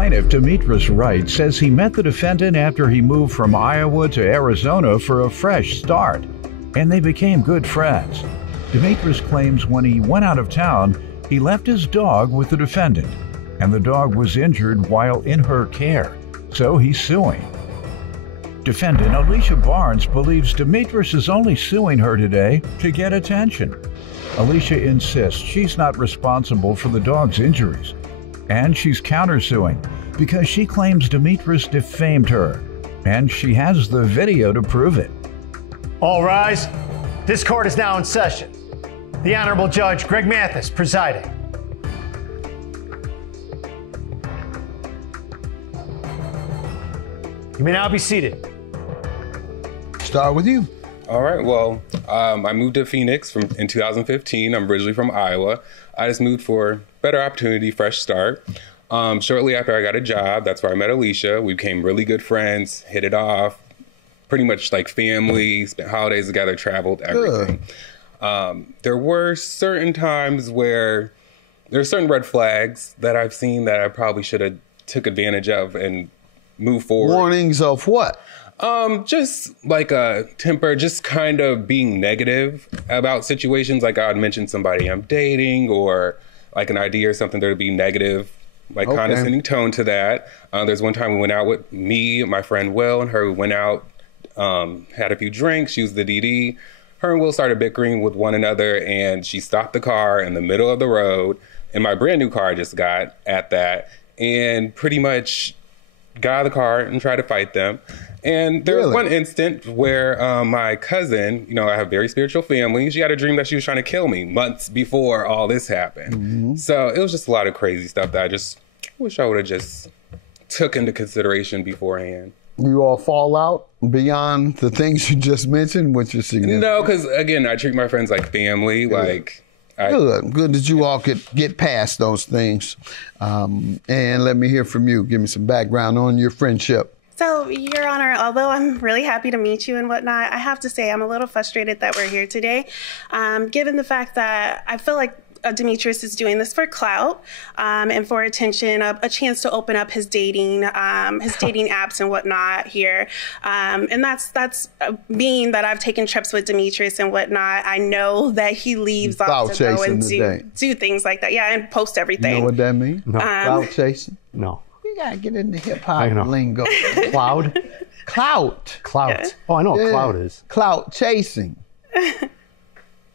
Plaintiff, Demetrius Wright, says he met the defendant after he moved from Iowa to Arizona for a fresh start, and they became good friends. Demetrius claims when he went out of town, he left his dog with the defendant, and the dog was injured while in her care, so he's suing. Defendant Alicia Barnes believes Demetrius is only suing her today to get attention. Alicia insists she's not responsible for the dog's injuries, and she's countersuing because she claims Demetrius defamed her, and she has the video to prove it. All rise. This court is now in session. The Honorable Judge Greg Mathis presiding. You may now be seated. Start with you. All right, well, I moved to Phoenix in 2015. I'm originally from Iowa. I just moved for better opportunity, fresh start. Shortly after I got a job, that's where I met Alicia. We became really good friends, hit it off, pretty much like family, spent holidays together, traveled, everything. There were certain times where there are certain red flags that I've seen that I probably should have took advantage of and moved forward. Warnings of what? Just like a temper, just kind of being negative about situations. Like I'd mention somebody I'm dating or like an idea or something, there'd be negative, like condescending tone to that. There's one time we went out with me, my friend Will, and her. We went out, had a few drinks. She was the DD. Her and Will started bickering with one another, and she stopped the car in the middle of the road, in my brand new car I just got at that, and pretty much got out of the car and tried to fight them. And there was one instant where my cousin, you know, I have a very spiritual family. She had a dream that she was trying to kill me months before all this happened. So it was just a lot of crazy stuff that I just wish I would have just took into consideration beforehand. You all fall out beyond the things you just mentioned, which is significant? No, because again, I treat my friends like family. Like, Good that you all could get past those things. And let me hear from you. Give me some background on your friendship. So, Your Honor, although I'm really happy to meet you and whatnot, I have to say I'm a little frustrated that we're here today, given the fact that I feel like Demetrius is doing this for clout and for attention, a chance to open up his dating apps and whatnot here. And that's being that I've taken trips with Demetrius and whatnot. I know that he leaves off to go and do things like that. Yeah, and post everything. You know what that means? No. Clout chasing? No. You gotta get into hip hop lingo. Cloud? Clout. Clout. Yeah. Oh, I know what clout is. Clout chasing.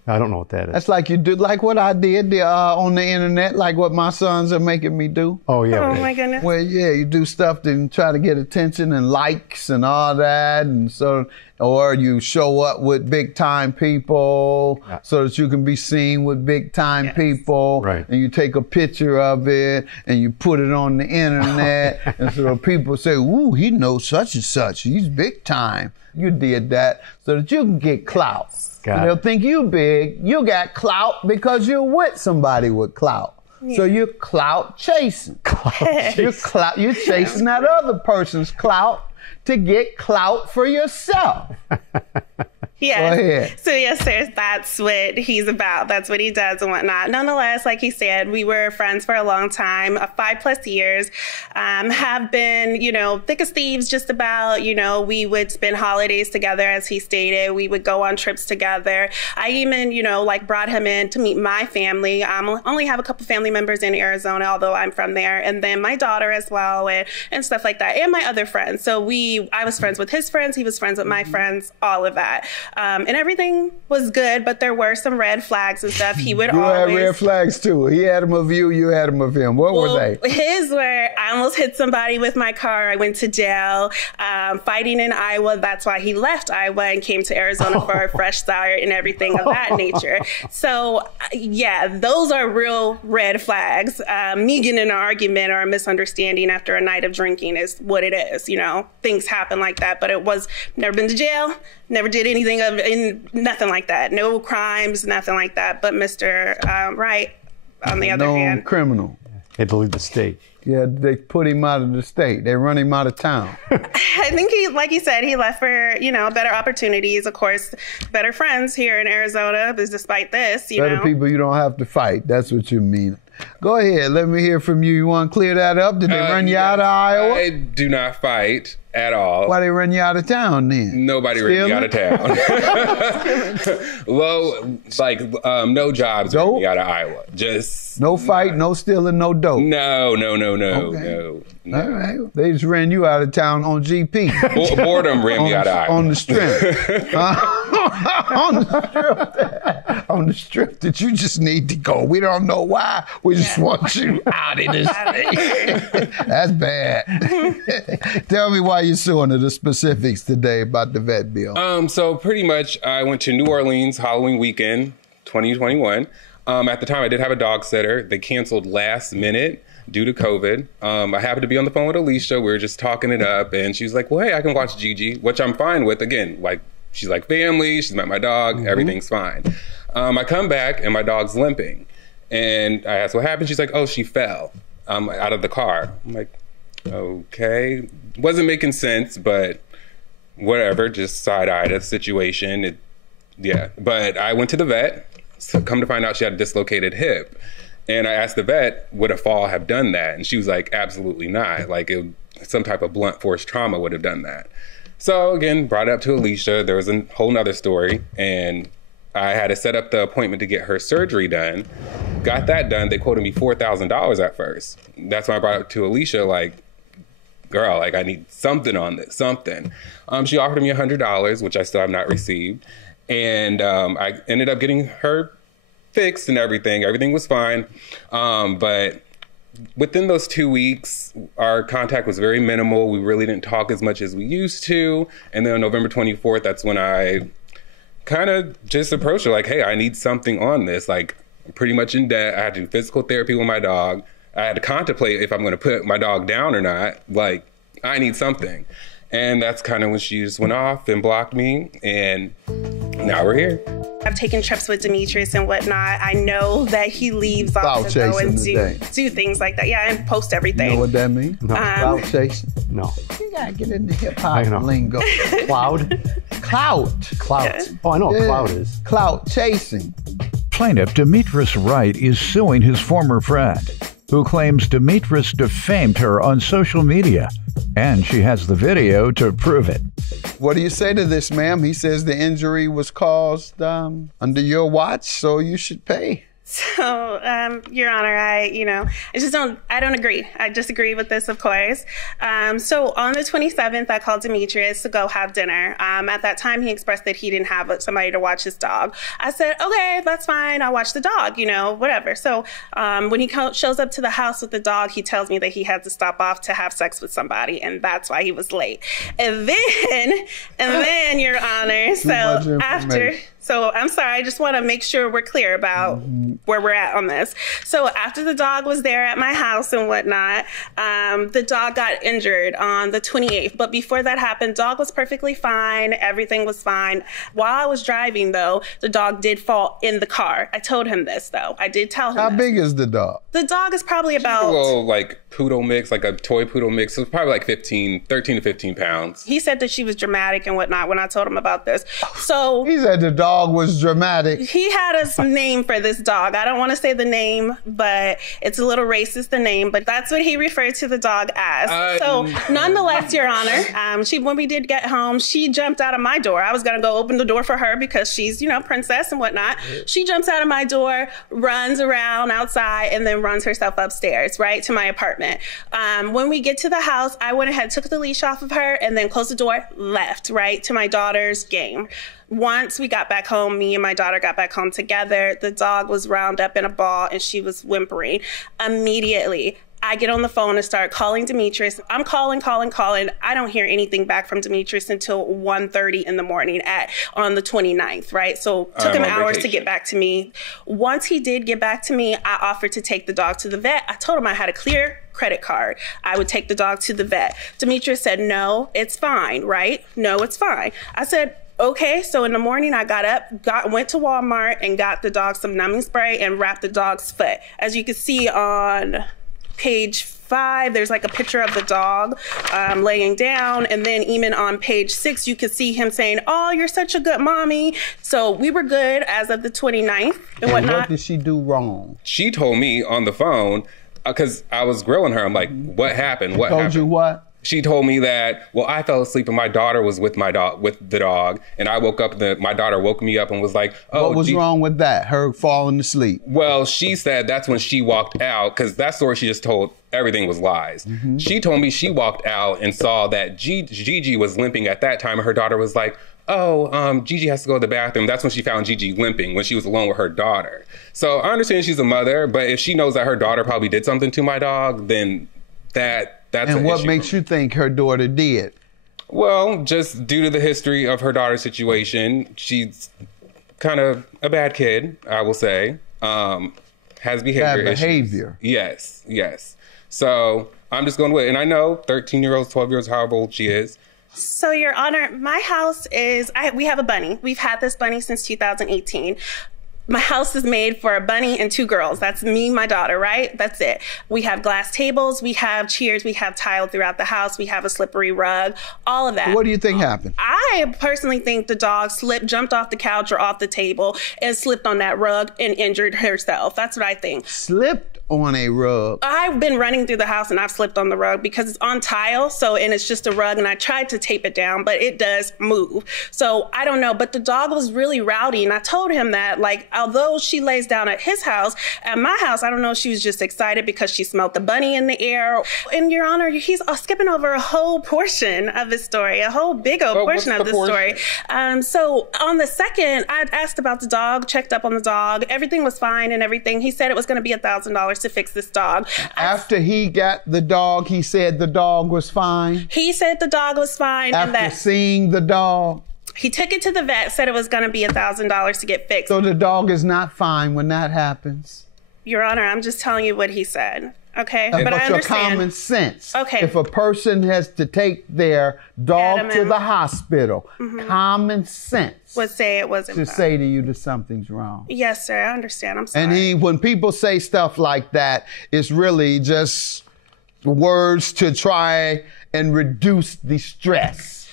I don't know what that is. That's like you do, like what I did on the internet, like what my sons are making me do. Oh, yeah. Oh, my goodness. Well, yeah, you do stuff to try to get attention and likes and all that, and so, or you show up with big time people so that you can be seen with big time people, Right. and you take a picture of it and you put it on the internet, and so people say, "Ooh, he knows such and such. He's big time." You did that so that you can get clout. Got And they'll it. think you big. You got clout because you're with somebody with clout. So you're clout chasing. You're chasing that other person's clout to get clout for yourself. Yeah. Go ahead. So yes, sir, that's what he's about. That's what he does and whatnot. Nonetheless, like he said, we were friends for a long time, 5+ years, have been, thick as thieves just about, we would spend holidays together, as he stated. We would go on trips together. I even, brought him in to meet my family. I only have a couple family members in Arizona, although I'm from there. And then my daughter as well and stuff like that. And my other friends. So I was friends with his friends. He was friends with my friends, all of that. And everything was good, but there were some red flags and stuff. He would always... You had red flags too. He had them of you, you had them of him. What were they? His were, I almost hit somebody with my car. I went to jail, fighting in Iowa. That's why he left Iowa and came to Arizona for a fresh start and everything of that nature. So yeah, those are real red flags. Me getting in an argument or a misunderstanding after a night of drinking is what it is. Things happen like that, but it was never been to jail, never did anything nothing like that. No crimes, nothing like that. But Mr. Wright, on the other hand, criminal. Had to leave the state. Yeah, they put him out of the state. They run him out of town. I think like he said, he left for, better opportunities, of course, better friends here in Arizona, despite this, Better people you don't have to fight. That's what you mean. Go ahead. Let me hear from you. You want to clear that up? Did they run you out of Iowa? I do not fight at all. Why they run you out of town then? Nobody ran me out of town. No jobs ran me out of Iowa. Just no fight, no stealing, no dope. No. All right. They just ran you out of town on GP. Boredom ran me out of Iowa. On the strip. On the strip that you just need to go. We don't know why. We just want you out of this state. That's bad. Tell me why you're suing her, the specifics today about the vet bill. So pretty much I went to New Orleans Halloween weekend, 2021. At the time I did have a dog sitter. They canceled last minute due to COVID. I happened to be on the phone with Alicia. We were just talking it up and she was like, well, hey, I can watch Gigi, which I'm fine with. Again, like she's like family, she's met my dog, everything's fine. I come back and my dog's limping. And I asked what happened. She's like, oh, she fell out of the car. I'm like, okay. Wasn't making sense, but whatever, just side-eyed the situation. But I went to the vet. So come to find out she had a dislocated hip. And I asked the vet, would a fall have done that? And she was like, absolutely not. Like some type of blunt force trauma would have done that. So again, brought it up to Alicia. There was a whole nother story. And I had to set up the appointment to get her surgery done. Got that done. They quoted me $4,000 at first. That's when I brought it up to Alicia, like, girl, like I need something on this, something. She offered me $100, which I still have not received. And I ended up getting her fixed and everything. Everything was fine. But within those 2 weeks, our contact was very minimal. We really didn't talk as much as we used to. And then on November 24th, that's when I kind of just approached her like, hey, I need something on this. Like, I'm pretty much in debt. I had to do physical therapy with my dog. I had to contemplate if I'm going to put my dog down or not. Like, I need something. And that's kind of when she just went off and blocked me. And now we're here. I've taken trips with Demetrius and whatnot. I know that he leaves off to go and do things like that. Yeah, and post everything. You know what that means? No. Clout chasing? No. You gotta get into hip-hop lingo. Cloud? Clout. Yeah. Oh, I know what cloud is. Clout chasing. Plaintiff Demetrius Wright is suing his former friend, who claims Demetrius defamed her on social media, and she has the video to prove it. What do you say to this, ma'am? He says the injury was caused under your watch, so you should pay. So, Your Honor, I don't agree. I disagree with this, of course. So on the 27th, I called Demetrius to go have dinner. At that time, he expressed that he didn't have somebody to watch his dog. I said, okay, that's fine. I'll watch the dog, whatever. So when he shows up to the house with the dog, he tells me that he had to stop off to have sex with somebody, and that's why he was late. And then, Your Honor, so I'm sorry, I just want to make sure we're clear about where we're at on this. So after the dog was there at my house and whatnot, the dog got injured on the 28th. But before that happened, dog was perfectly fine. Everything was fine. While I was driving, though, the dog did fall in the car. I told him this, though. I did tell him How big is the dog? The dog is probably about... a little, like, poodle mix, like a toy poodle mix. So it's probably like 13 to 15 pounds. He said that she was dramatic and whatnot when I told him about this. So... He said the dog was dramatic. He had a name for this dog. I don't want to say the name, but it's a little racist, the name, but that's what he referred to the dog as. So nonetheless, Your Honor, when we did get home, she jumped out of my door. I was going to go open the door for her because she's, princess and whatnot. She jumps out of my door, runs around outside, and then runs herself upstairs, right, to my apartment. When we get to the house, I went ahead, took the leash off of her, and then closed the door, left, right, to my daughter's game. Once we got back home, me and my daughter got back home together, the dog was wound up in a ball and she was whimpering. Immediately, I get on the phone and start calling Demetrius. I'm calling. I don't hear anything back from Demetrius until 1:30 in the morning on the 29th, right? So took him hours to get back to me. Once he did get back to me, I offered to take the dog to the vet. I told him I had a clear credit card. I would take the dog to the vet. Demetrius said, no, it's fine, right? No, it's fine. I said, okay, so in the morning I got up, went to Walmart and got the dog some numbing spray and wrapped the dog's foot. As you can see on page 5, there's like a picture of the dog laying down. And then even on page 6, you could see him saying, "Oh, you're such a good mommy." So we were good as of the 29th and whatnot. What did she do wrong? She told me on the phone, because I was grilling her. I'm like, what happened? What Told happened? you what? She told me that, well, I fell asleep and my daughter was with the dog, and I woke up. My daughter woke me up and was like, "Oh, what was wrong with that? Her falling asleep?" Well, she said that's when she walked out, because that story she just told, everything was lies. Mm-hmm. She told me she walked out and saw that Gigi was limping at that time, and her daughter was like, "Oh, Gigi has to go to the bathroom." That's when she found Gigi limping, when she was alone with her daughter. So I understand she's a mother, but if she knows that her daughter probably did something to my dog, then that's and what makes you think her daughter did? Well, just due to the history of her daughter's situation, she's kind of a bad kid, I will say. Has behavior issues. Bad behavior. Yes. So I'm just going with it. And I know 13-year-olds, 12-year-olds, however old she is. So, Your Honor, my house is, we have a bunny. We've had this bunny since 2018. My house is made for a bunny and 2 girls. That's me, my daughter, right? That's it. We have glass tables, we have chairs, we have tile throughout the house, we have a slippery rug, all of that. What do you think happened? I personally think the dog jumped off the couch or off the table and slipped on that rug and injured herself. That's what I think. Slipped on a rug? I've been running through the house and I've slipped on the rug because it's on tile, and it's just a rug, and I tried to tape it down, but it does move. So I don't know, but the dog was really rowdy, and I told him that, like, although she lays down at his house, at my house, I don't know if she was just excited because she smelled the bunny in the air. And Your Honor, he's skipping over a whole portion of the story, a whole big old portion of the story. So on the 2nd, I asked about the dog, checked up on the dog. Everything was fine and everything. He said it was going to be $1,000 to fix this dog. After he got the dog, he said the dog was fine? He said the dog was fine. After seeing the dog? He took it to the vet, said it was going to be $1,000 to get fixed. So the dog is not fine when that happens? Your Honor, I'm just telling you what he said. Okay, but I understand. Your common sense. Okay. If a person has to take their dog to the hospital, common sense would say it wasn't to say to you that something's wrong. Yes, sir. I understand. I'm sorry. And when people say stuff like that, it's really just words to try and reduce the stress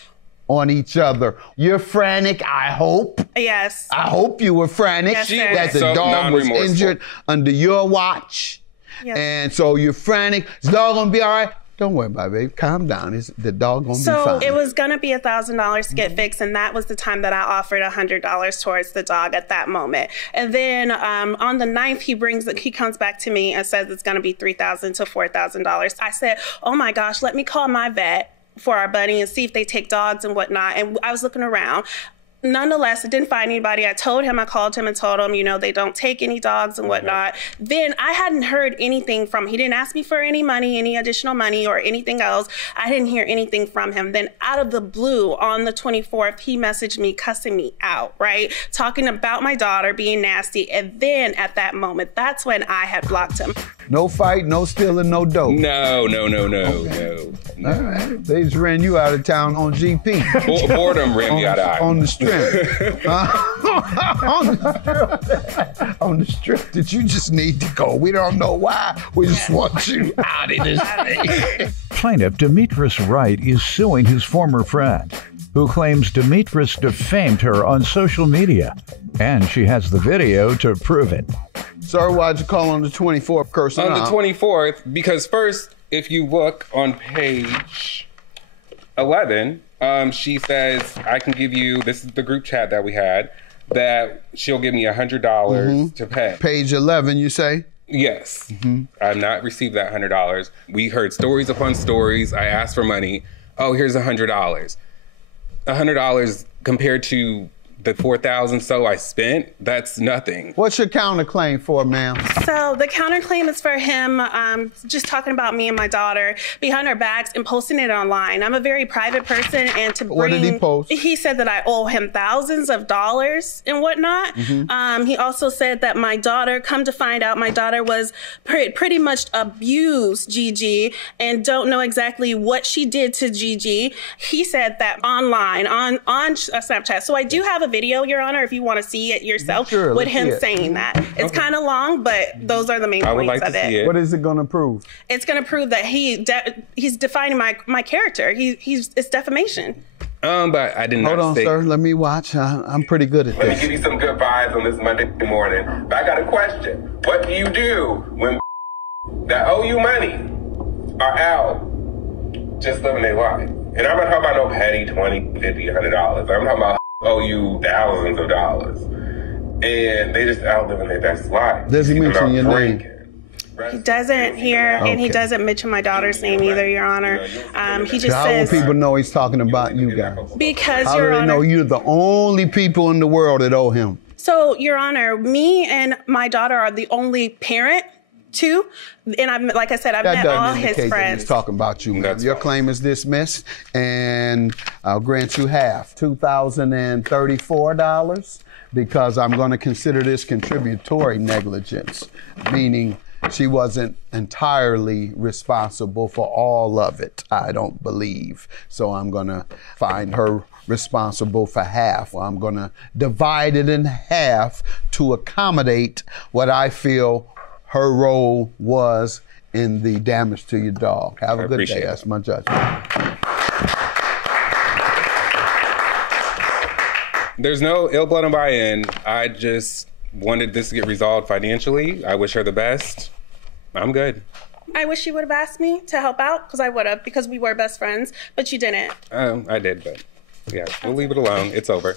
on each other. You're frantic, I hope. Yes. I hope you were frantic. Yes, sir. That the dog was injured under your watch. Yes. And so you're frantic. Is the dog gonna be all right? Don't worry about it, babe. Calm down. The dog gonna be fine. So it was gonna be $1,000 to get fixed, and that was the time that I offered $100 towards the dog at that moment. And then on the 9th, he comes back to me and says it's gonna be $3,000 to $4,000. I said, "Oh my gosh, let me call my vet for our bunny and see if they take dogs and whatnot." And I was looking around. Nonetheless, I didn't find anybody. I called him and told him, they don't take any dogs and whatnot. Then I hadn't heard anything from him. He didn't ask me for any money, any additional money or anything else. I didn't hear anything from him. Then out of the blue on the 24th, he messaged me cussing me out, right? Talking about my daughter being nasty. And then at that moment, that's when I had blocked him. No fight, no stealing, no dope. No. All right. They just ran you out of town on GP. Boredom ran me out of on the strip. On the strip that you just need to go. We don't know why. We just want you out of this thing. Plaintiff Demetris Wright is suing his former friend, who claims Demetris defamed her on social media, and she has the video to prove it. Sir, why'd you call on the 24th, cursing On out? the 24th, because first, if you look on page 11, she says, I can give you, this is the group chat that we had, that she'll give me $100 to pay. Page 11, you say? Yes. I've not received that $100. We heard stories upon stories. I asked for money. Oh, here's $100. $100 compared to the $4,000 so I spent, that's nothing. What's your counterclaim for, ma'am? So the counterclaim is for him just talking about me and my daughter behind our backs and posting it online. I'm a very private person, and to bring... What did he post? He said that I owe him thousands of dollars and whatnot. He also said that my daughter, come to find out, my daughter was pretty much abused Gigi and don't know exactly what she did to Gigi. He said that online, on Snapchat. So I do have a video, Your Honor, if you want to see it yourself, Sure, with let's him see it. saying that. It's kind of long, but those are the main I would points like of to see it. it. What is it going to prove? It's going to prove that he's defining my character. It's defamation. But I did not Hold on, say. sir. Let me watch. I'm pretty good at Let me this. give you some good vibes on this Monday morning. But I got a question. What do you do when that owe you money are out just living their life? And I'm not talking about no petty $20, $50, $100. I'm talking about owe you thousands of dollars. And they just out living their best life. Does he Keeping mention out your name? drinking. He doesn't here, and he Okay. doesn't mention my daughter's name either, Your Honor. He just How will says, people know he's talking about you guys? because, How Your do they know Honor. you're the only people in the world that owe him? So, Your Honor, me and my daughter are the only parent to, and like I said, I've That met all doesn't his indicate that friends. he's talking about you, ma'am. That's Your fine. claim is dismissed, and I'll grant you half, $2,034, because I'm going to consider this contributory negligence, meaning she wasn't entirely responsible for all of it, I don't believe. So I'm going to find her responsible for half. I'm going to divide it in half to accommodate what I feel her role was in the damage to your dog. Have a good day. appreciate it. That's my judgment. There's no ill blood on my end. I just wanted this to get resolved financially. I wish her the best. I'm good. I wish you would have asked me to help out, because I would have, because we were best friends, but you didn't. I did, but yeah, we'll leave it alone. It's over.